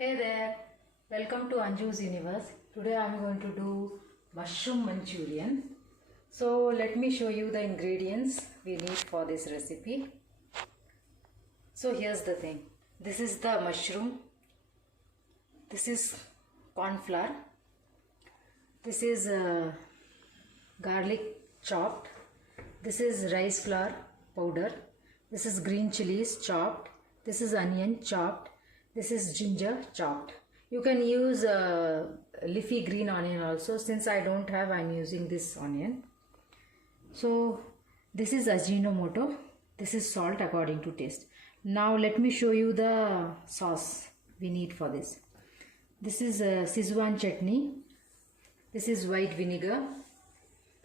Hey there, welcome to Anjus universe. Today I am going to do mushroom manchurian. So let me show you the ingredients we need for this recipe. So here's the thing. This is the mushroom. This is corn flour. This is garlic chopped. This is rice flour powder. This is green chilies chopped. This is onion chopped. This is ginger chopped. You can use leafy green onion also. Since I don't have, I'm using this onion. So this is Ajinomoto. This is salt according to taste. Now let me show you the sauce we need for this. This is Szechuan chutney. This is white vinegar.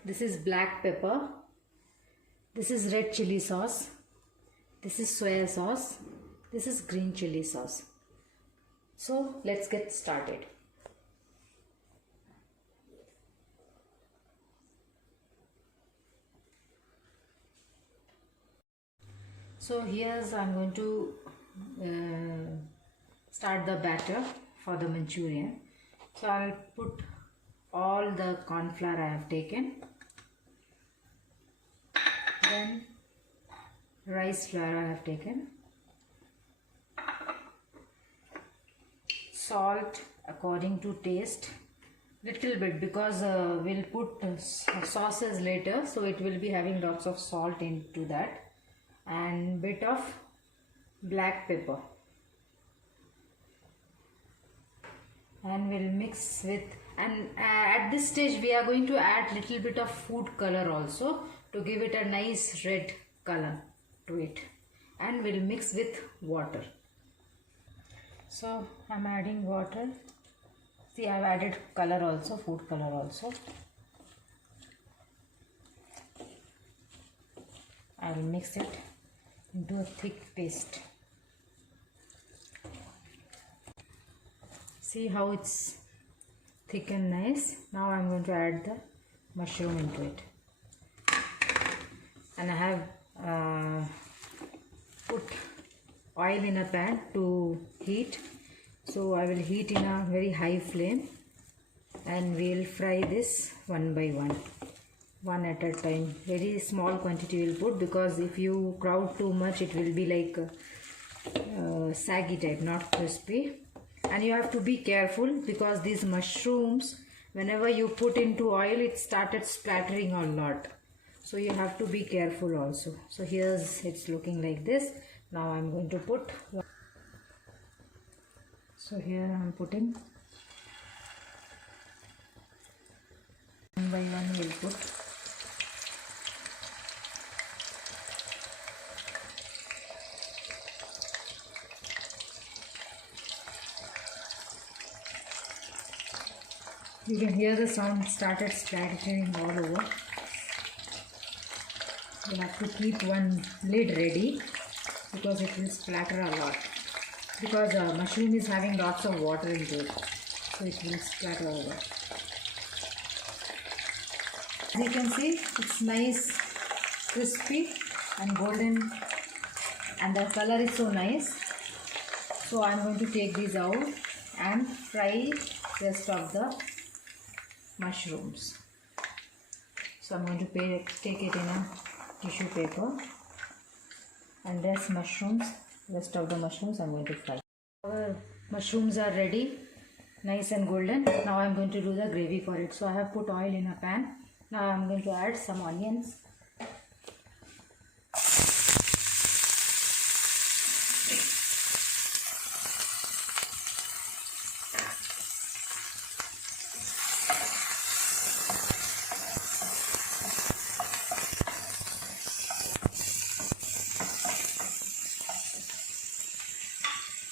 This is black pepper. This is red chili sauce. This is soya sauce. This is green chili sauce. So let's get started. So here's I'm going to start the batter for the Manchurian. So I'll put all the corn flour I have taken, then rice flour I have taken, salt according to taste, little bit because we'll put sauces later, so it will be having lots of salt into that, and bit of black pepper, and we'll mix with, and at this stage we are going to add little bit of food color also to give it a nice red color to it, and we'll mix with water. So I'm adding water. See, I've added color also, food color also. I'll mix it into a thick paste. See how it's thick and nice. Now I'm going to add the mushroom into it. And I have put oil in a pan to heat. So I will heat in a very high flame, and we'll fry this one by one at a time. Very small quantity we'll put, because if you crowd too much it will be like saggy type, not crispy. And you have to be careful, because these mushrooms, whenever you put into oil, it started splattering a lot. So you have to be careful also. So here's, it's looking like this. Now I'm going to put, so here I'm putting one by one. We'll put you can hear the sound started splattering all over. You have to keep one lid ready, because it will splatter a lot, because mushroom is having lots of water into it, so it will splatter over. As you can see, it's nice, crispy and golden, and the color is so nice. So I'm going to take these out and fry rest of the mushrooms. So I'm going to take it in a tissue paper, and rest of the mushrooms I'm going to fry. Our mushrooms are ready, nice and golden. Now I'm going to do the gravy for it. So I have put oil in a pan. Now I'm going to add some onions.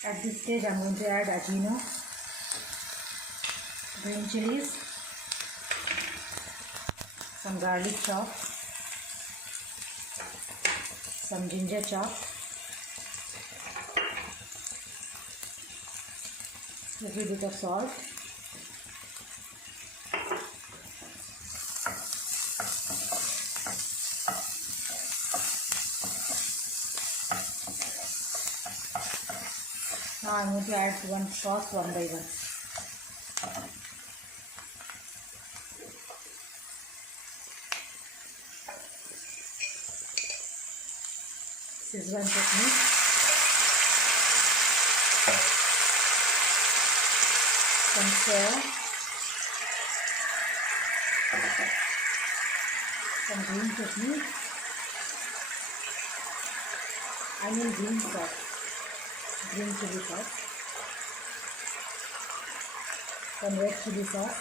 At this stage I'm going to add ajino, green chilies, some garlic chop, some ginger chop, little bit of salt, Now I'm going to add one sauce one by one. Szechuan chutney, some soya, some green chutney, green sauce, green chili sauce, some red chili sauce,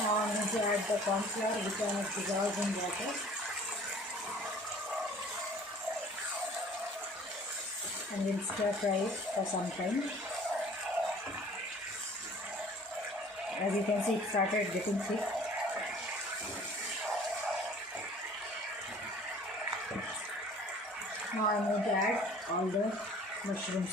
now I'm going to add the corn flour which I have dissolved in water, and we'll stir fry it for some time. As you can see, it started getting thick. Now I'm going to add all the mushrooms.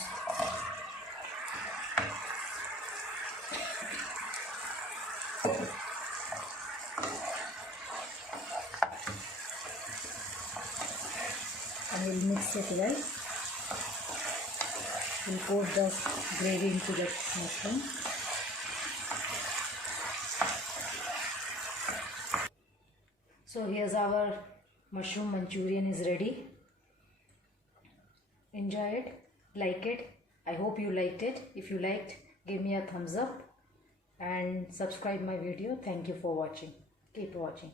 And we'll mix it well. We'll pour the gravy into the mushroom. So here's our mushroom Manchurian is ready. Enjoy it, like it. I hope you liked it. If you liked, give me a thumbs up and subscribe my video. Thank you for watching. Keep watching.